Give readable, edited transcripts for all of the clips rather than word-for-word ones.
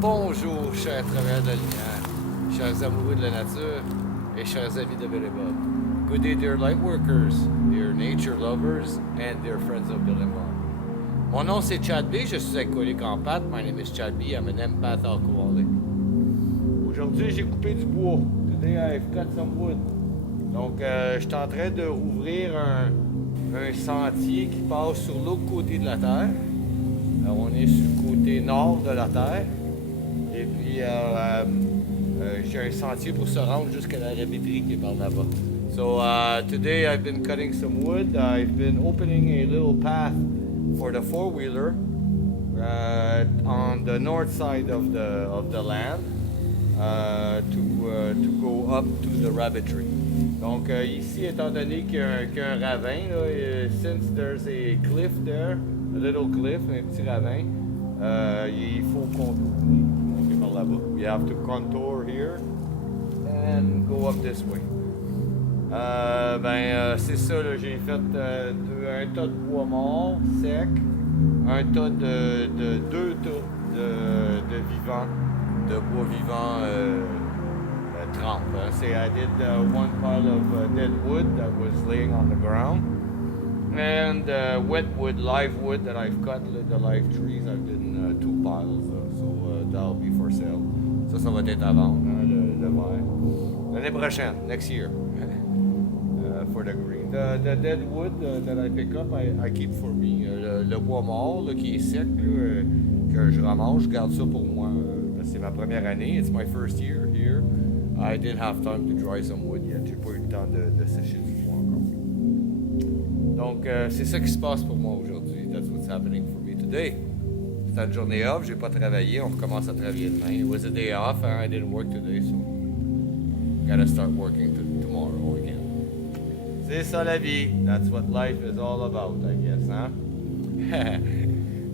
Bonjour, chers travailleurs de la lumière, chers amoureux de la nature et chers amis de Bill et Bob. Good day, dear light workers, dear nature lovers, and dear friends of Bill and Bob. Mon nom c'est Chad B, je suis alcoolique en pâte. My name is Chad B, I'm an empath alcoholic. Aujourd'hui, j'ai coupé du bois. Today I've cut some wood. Donc, je suis en train de rouvrir un sentier qui passe sur l'autre côté de la Terre. Alors, on est sur le côté nord de la Terre. Et puis, j'ai un sentier pour se rendre jusqu'à la répéterie qui est par là-bas. So, today I've been cutting some wood. I've been opening a little path for the four-wheeler on the north side of the land to go up to the rabbitry. Donc, ici, étant donné qu'il y a un ravin, là, since there's a cliff there, a little cliff, un petit ravin, il faut contourner. Donc, par là-bas. We have to contour here and go up this way. C'est ça, là, j'ai fait un tas de bois mort, sec, un tas deux tas de vivants, de bois vivant trempe. I did one pile of dead wood that was laying on the ground, and wet wood, live wood that I've cut, the live trees, I've done two piles, so that'll be for sale. Ça va être à vendre, le verre. L'année prochaine, next year, for the green. The dead wood that I pick up, I keep for me. Le bois mort là, qui est sec, là, que je ramasse, je garde ça pour moi. C'est ma première année, it's my first year here. I didn't have time to dry some wood yet. J'ai pas eu le temps de sécher du bois encore. Donc, c'est ça qui se passe pour moi aujourd'hui. That's what's happening for me today. C'était une journée off, j'ai pas travaillé. On recommence à travailler demain. It was a day off, and I didn't work today, so gotta start working tomorrow again. C'est ça la vie. That's what life is all about, I guess, hein?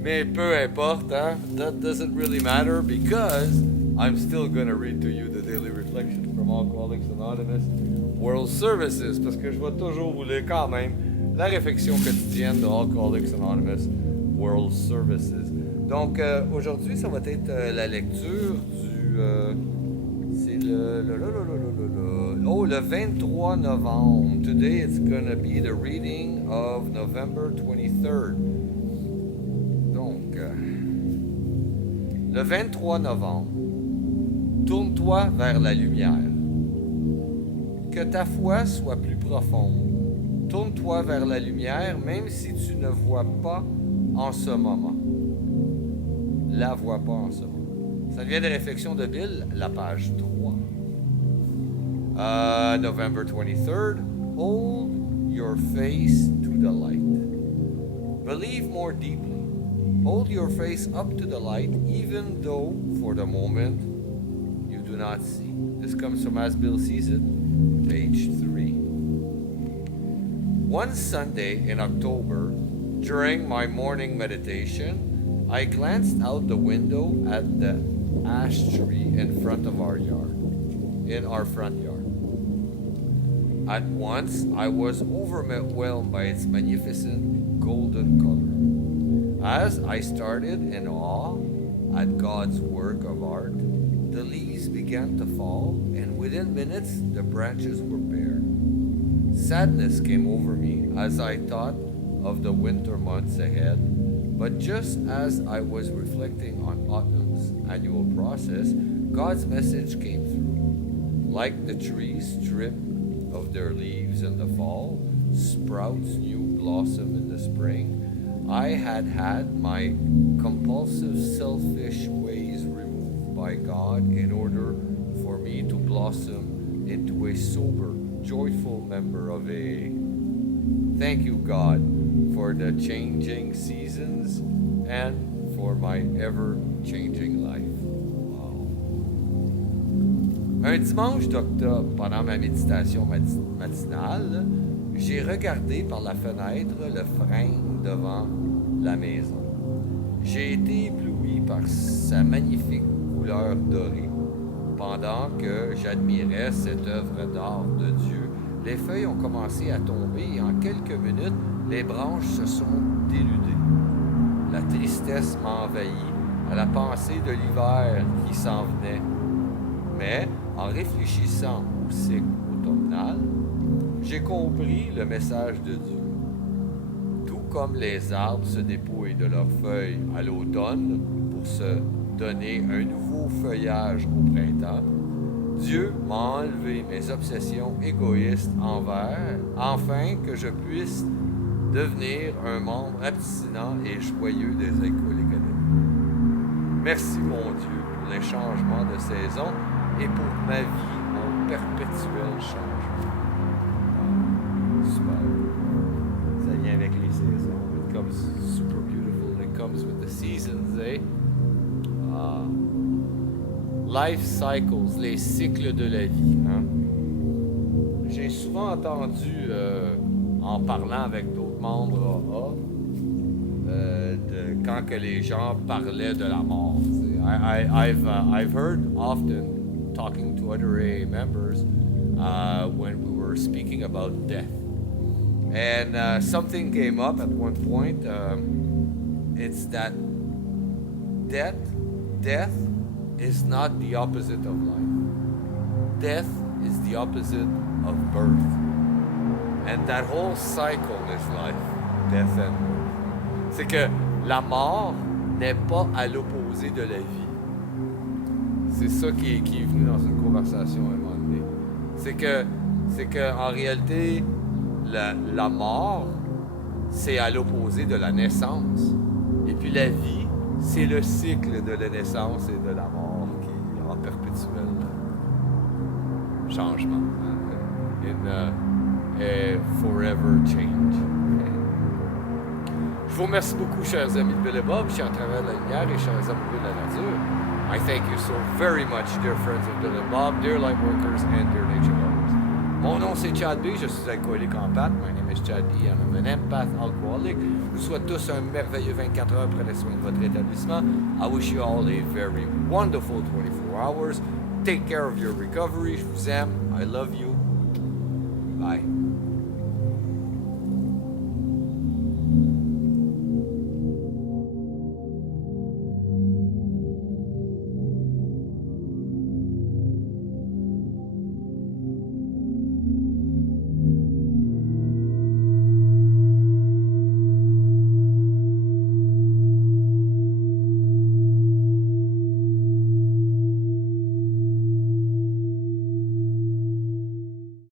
Mais peu importe, hein? That doesn't really matter because I'm still going to read to you the daily reflection from Alcooliques Anonymes World Services, parce que je vais toujours vous lire quand même la réflexion quotidienne de Alcooliques Anonymes World Services. Donc, aujourd'hui, ça va être la lecture du... c'est le 23 novembre. Today, it's going to be the reading of November 23rd. Donc, le 23 novembre. Tourne-toi vers la lumière. Que ta foi soit plus profonde. Tourne-toi vers la lumière, même si tu ne vois pas en ce moment. La vois pas en ce moment. Ça vient des réflexions de Bill, la page 3. November 23rd. Hold your face to the light. Believe more deeply. Hold your face up to the light, even though, for the moment, do not see. This comes from As Bill Sees It, page 3. One Sunday in October, during my morning meditation, I glanced out the window at the ash tree in front of our front yard. At once, I was overwhelmed by its magnificent golden color. As I started in awe at God's work of art, the leaves began to fall, and within minutes the branches were bare. Sadness came over me as I thought of the winter months ahead, but just as I was reflecting on autumn's annual process, God's message came through. Like the trees stripped of their leaves in the fall, sprouts new blossom in the spring, I had my compulsive, selfish ways removed by God in order for me to blossom into a sober, joyful member of AA. Thank you, God, for the changing seasons and for my ever-changing life. Wow. Un dimanche d'octobre, pendant ma méditation matinale, j'ai regardé par la fenêtre le frêne devant la maison. J'ai été ébloui par sa magnifique couleur dorée. Pendant que j'admirais cette œuvre d'art de Dieu, les feuilles ont commencé à tomber et en quelques minutes, les branches se sont dénudées. La tristesse m'envahit à la pensée de l'hiver qui s'en venait. Mais en réfléchissant au cycle automnal, j'ai compris le message de Dieu. Tout comme les arbres se dépouillent de leurs feuilles à l'automne pour se donner un nouveau feuillage au printemps, Dieu m'a enlevé mes obsessions égoïstes afin que je puisse devenir un membre abstinent et joyeux des Alcooliques Anonymes. Merci mon Dieu pour les changements de saison et pour ma vie en perpétuel changement. Super. Ça vient avec les saisons. It comes super beautiful. It comes with the seasons, eh? Life cycles, les cycles de la vie. Hein? J'ai souvent entendu, en parlant avec d'autres membres quand que les gens parlaient de la mort. I've heard often talking to other AA members when we were speaking about death. And something came up at one point. It's that death is not the opposite of life. Death is the opposite of birth. And that whole cycle is life, death and birth. C'est que la mort n'est pas à l'opposé de la vie. C'est ça qui est venu dans une conversation à un moment donné. C'est que en réalité, la mort, c'est à l'opposé de la naissance. Et puis la vie, c'est le cycle de la naissance et de la mort qui est en perpétuel changement. In a forever change. Je vous remercie beaucoup, chers amis de Bill et Bob, chers travers de la lumière et chers amoureux de la nature. I thank you so very much, dear friends of Bill and Bob, dear light workers, and dear nature lovers. Mon nom c'est Chad B, je suis alcoolique en pâte. My name is Chad B, and I'm an empath alcoholic. Je vous souhaite tous un merveilleux 24 heures. Prenez soin de votre rétablissement. I wish you all a very wonderful 24 hours. Take care of your recovery. Je vous aime. I love you.